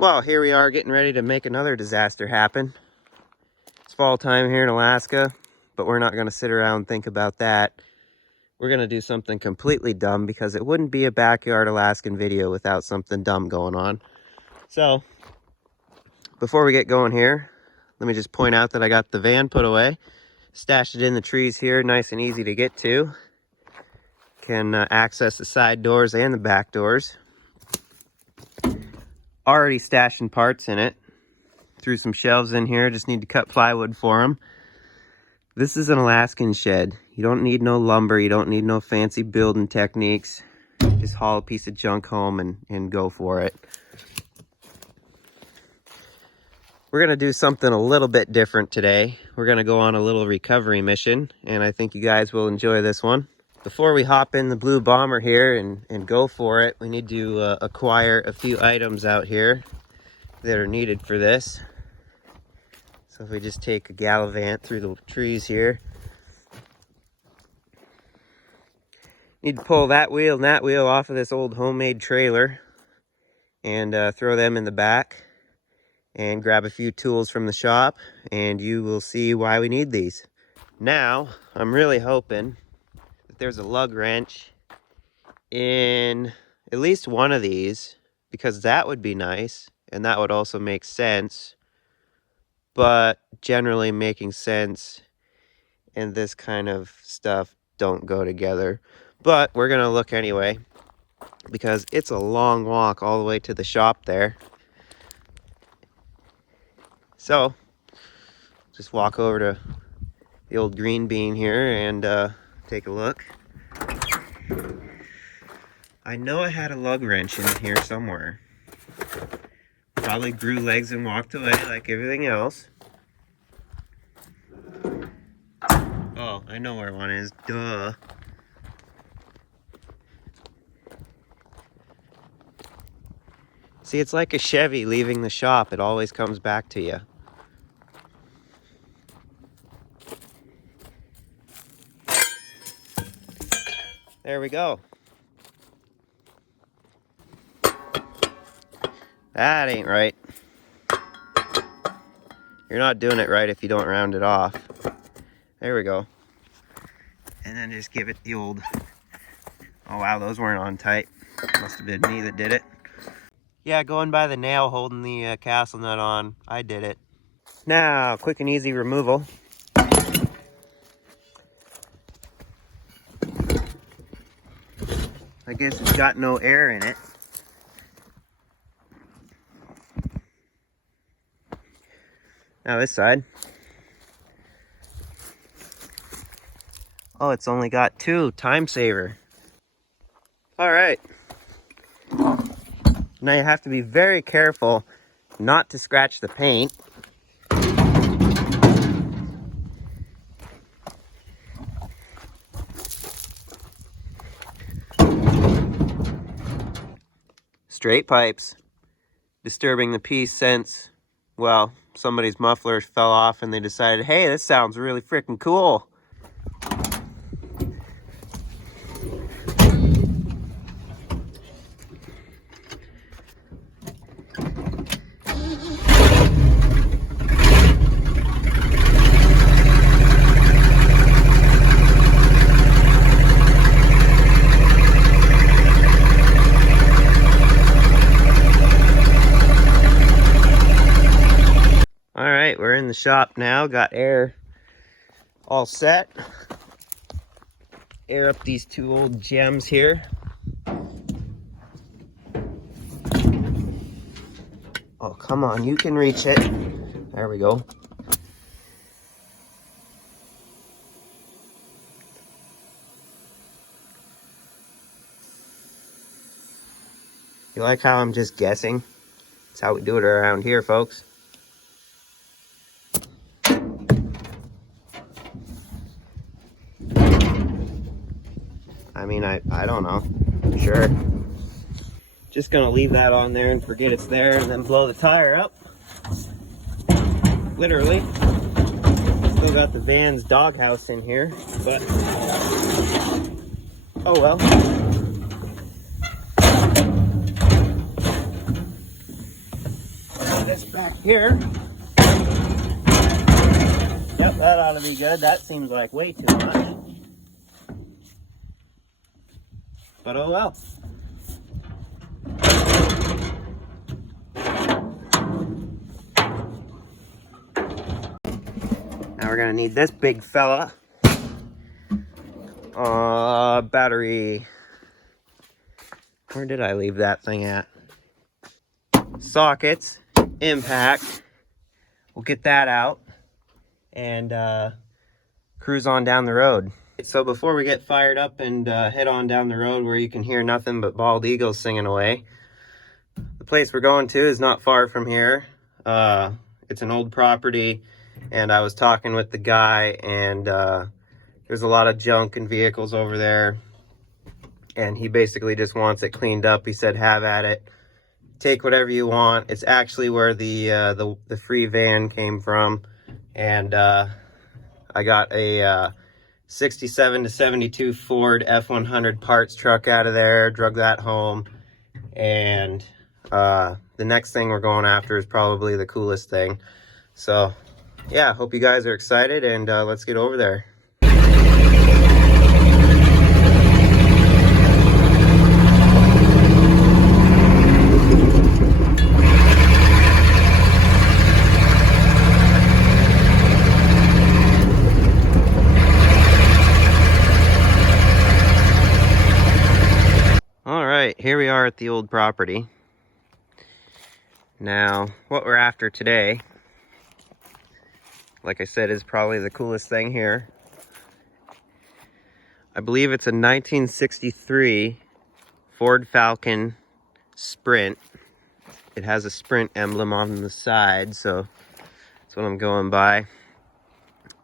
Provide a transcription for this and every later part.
Well, here we are getting ready to make another disaster happen. It's fall time here in Alaska, but we're not going to sit around and think about that. We're going to do something completely dumb because it wouldn't be a Backyard Alaskan video without something dumb going on. So, before we get going here, let me just point out that I got the van put away. Stashed it in the trees here, nice and easy to get to. Can access the side doors and the back doors. Already stashing parts in it. Threw some shelves in here, just need to cut plywood for them. This is an Alaskan shed. You don't need no lumber, you don't need no fancy building techniques. Just haul a piece of junk home and go for it. We're gonna do something a little bit different today. We're gonna go on a little recovery mission, and I think you guys will enjoy this one. Before we hop in the blue bomber here and go for it, we need to acquire a few items out here that are needed for this. So if we just take a gallivant through the trees here. Need to pull that wheel and that wheel off of this old homemade trailer and throw them in the back and grab a few tools from the shop, and you will see why we need these. Now, I'm really hoping there's a lug wrench in at least one of these, because that would be nice and that would also make sense, but generally making sense and this kind of stuff don't go together. But we're gonna look anyway because it's a long walk all the way to the shop there. So just walk over to the old green bean here and take a look. I know I had a lug wrench in here somewhere. Probably grew legs and walked away like everything else. Oh, I know where one is. Duh. See, it's like a Chevy leaving the shop. It always comes back to you. There we go. That ain't right. You're not doing it right if you don't round it off. There we go. And then just give it the old... Oh wow, those weren't on tight. Must have been me that did it. Yeah, going by the nail holding the castle nut on, I did it. Now, quick and easy removal. I guess it's got no air in it. Now this side. Oh, it's only got two. Time saver. All right. Now you have to be very careful not to scratch the paint. Straight pipes. Disturbing the piece since, well, somebody's muffler fell off and they decided, hey, this sounds really freaking cool. We're in the shop now, got air all set. Air up these two old gems here. Oh, come on, you can reach it. There we go. You like how I'm just guessing? That's how we do it around here, folks. I mean, I don't know. Sure. Just gonna leave that on there and forget it's there and then blow the tire up. Literally. Still got the van's doghouse in here, but oh well. this back here. Yep, that ought to be good. That seems like way too much. But oh well. Now we're gonna need this big fella. Battery. Where did I leave that thing at? Sockets, impact. We'll get that out and cruise on down the road. So before we get fired up and head on down the road where you can hear nothing but bald eagles singing away, the place we're going to is not far from here. It's an old property, and I was talking with the guy, and there's a lot of junk and vehicles over there, and he basically just wants it cleaned up. He said, have at it. Take whatever you want. It's actually where the free van came from, and I got a 67 to 72 Ford F100 parts truck out of there, drug that home, and the next thing we're going after is probably the coolest thing. So yeah, hope you guys are excited, and let's get over there. All right, here we are at the old property. Now, what we're after today, like I said, is probably the coolest thing here. I believe it's a 1963 Ford Falcon Sprint. It has a Sprint emblem on the side, so that's what I'm going by.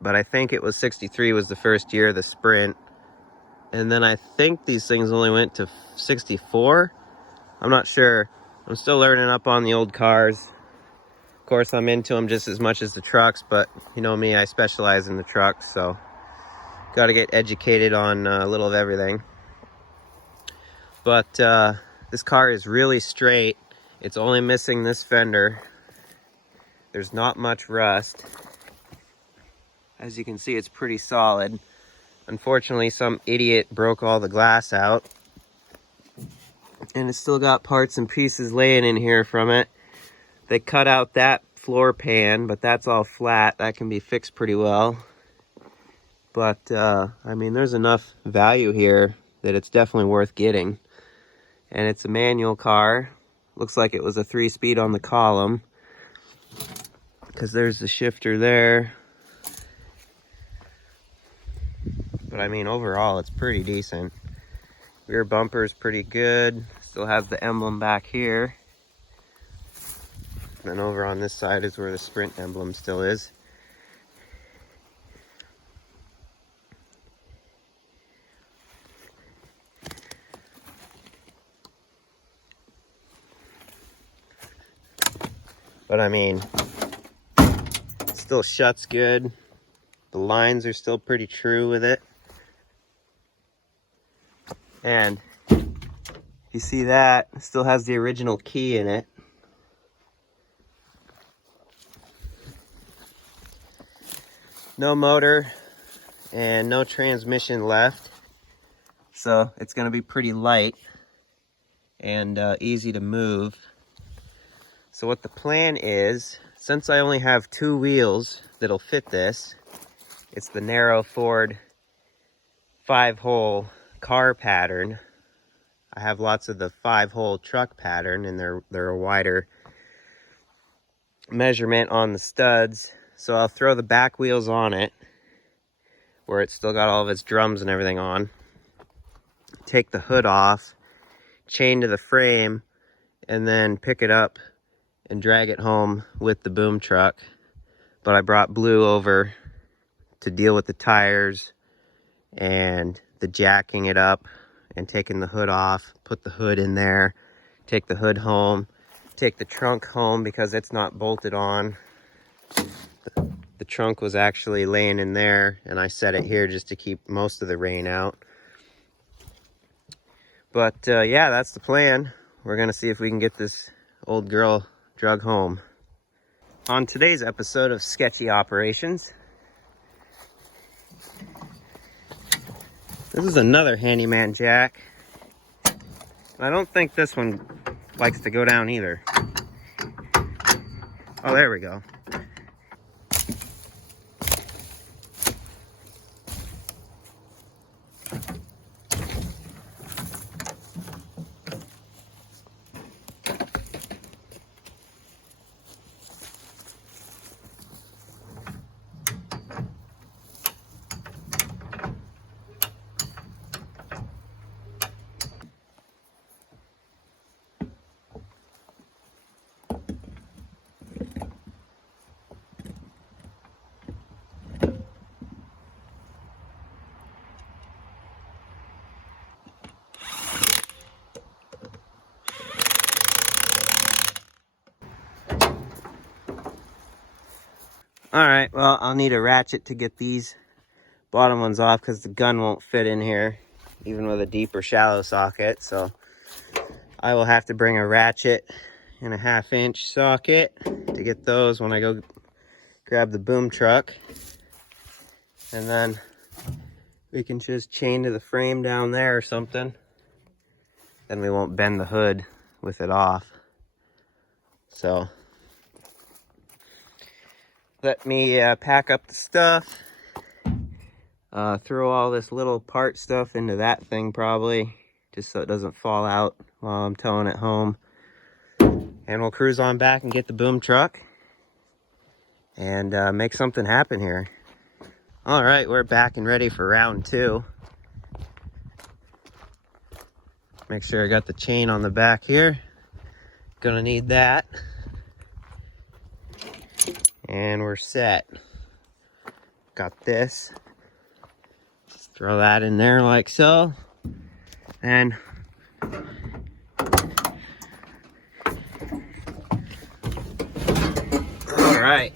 But I think it was 63 was the first year of the Sprint. And then I think these things only went to 64. I'm not sure. I'm still learning up on the old cars. Of course, I'm into them just as much as the trucks, but you know me, I specialize in the trucks, so got to get educated on a little of everything. But this car is really straight. It's only missing this fender. There's not much rust. As you can see, it's pretty solid. Unfortunately, some idiot broke all the glass out, and it's still got parts and pieces laying in here from it. They cut out that floor pan, but that's all flat. That can be fixed pretty well. But I mean, there's enough value here that it's definitely worth getting. And it's a manual car. Looks like it was a 3-speed on the column, because there's the shifter there. But I mean, overall, it's pretty decent. Rear bumper is pretty good. Still has the emblem back here. And then over on this side is where the Sprint emblem still is. But I mean, it still shuts good. The lines are still pretty true with it. And you see that, it still has the original key in it. No motor and no transmission left. So it's going to be pretty light and easy to move. So what the plan is, since I only have 2 wheels that'll fit this, it's the narrow Ford 5-hole car pattern. I have lots of the 5-hole truck pattern, and they're a wider measurement on the studs. So I'll throw the back wheels on it, where it's still got all of its drums and everything on. Take the hood off, chain to the frame, and then pick it up and drag it home with the boom truck. But I brought Blue over to deal with the tires and the jacking it up and taking the hood off, put the hood in there, take the hood home, take the trunk home because it's not bolted on. The trunk was actually laying in there, and I set it here just to keep most of the rain out. But yeah, that's the plan. We're gonna see if we can get this old girl drug home. On today's episode of Sketchy Operations, this is another handyman jack. I don't think this one likes to go down either. Oh, there we go. Alright, well, I'll need a ratchet to get these bottom ones off because the gun won't fit in here, even with a deep or shallow socket. So I will have to bring a ratchet and a 1/2-inch socket to get those when I go grab the boom truck. And then we can just chain to the frame down there or something. Then we won't bend the hood with it off. So let me pack up the stuff. Throw all this little part stuff into that thing probably, just so it doesn't fall out while I'm towing it home. And we'll cruise on back and get the boom truck and make something happen here. All right, we're back and ready for round 2. Make sure I got the chain on the back here. Gonna need that. And we're set. Got this. Just throw that in there like so. And all right.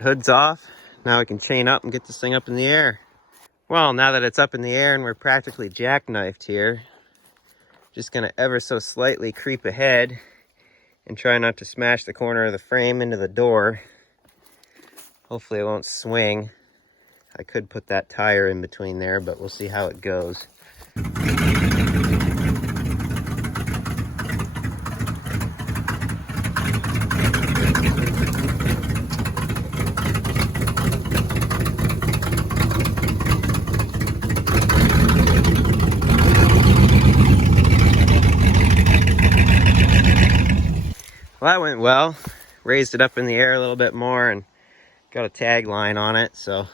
Hood's off. Now we can chain up and get this thing up in the air. Well, now that it's up in the air and we're practically jackknifed here, just gonna ever so slightly creep ahead and try not to smash the corner of the frame into the door. Hopefully it won't swing. I could put that tire in between there, but we'll see how it goes. Well, that went well. Raised it up in the air a little bit more and got a tag line on it, so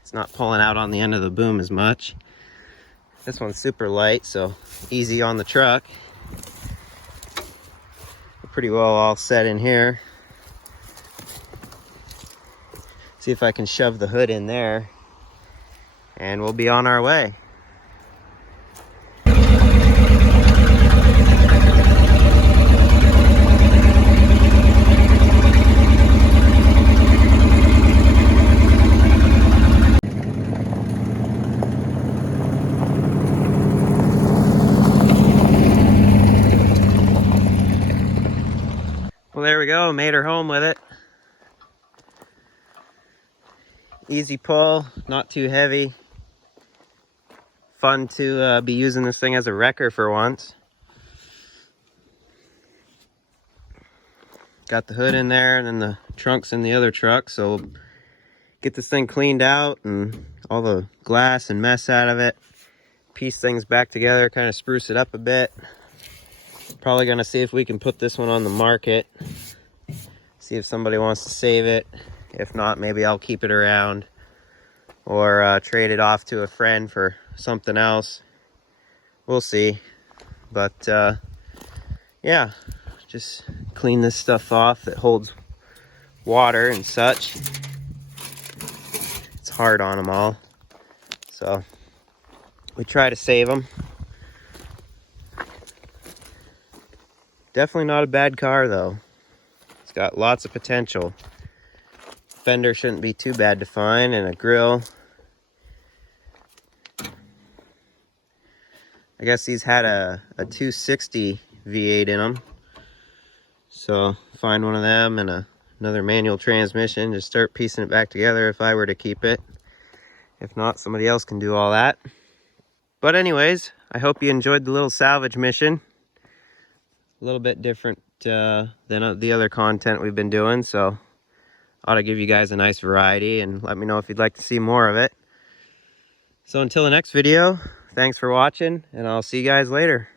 it's not pulling out on the end of the boom as much. This one's super light, so easy on the truck. We're pretty well all set in here. See if I can shove the hood in there, and we'll be on our way. Well, there we go, made her home with it. Easy pull, not too heavy. Fun to be using this thing as a wrecker for once. Got the hood in there and then the trunk's in the other truck, so we'll get this thing cleaned out and all the glass and mess out of it, piece things back together, kind of spruce it up a bit. Probably gonna see if we can put this one on the market, see if somebody wants to save it. If not, maybe I'll keep it around or trade it off to a friend for something else. We'll see. But yeah, just clean this stuff off that holds water and such. It's hard on them all, so we try to save them. Definitely not a bad car though. It's got lots of potential. Fender shouldn't be too bad to find, and a grill. I guess these had a 260 V8 in them. So find one of them and another manual transmission. Just start piecing it back together if I were to keep it. If not, somebody else can do all that. But anyways, I hope you enjoyed the little salvage mission. A little bit different than the other content we've been doing, so ought to give you guys a nice variety, and let me know if you'd like to see more of it. So until the next video, thanks for watching, and I'll see you guys later.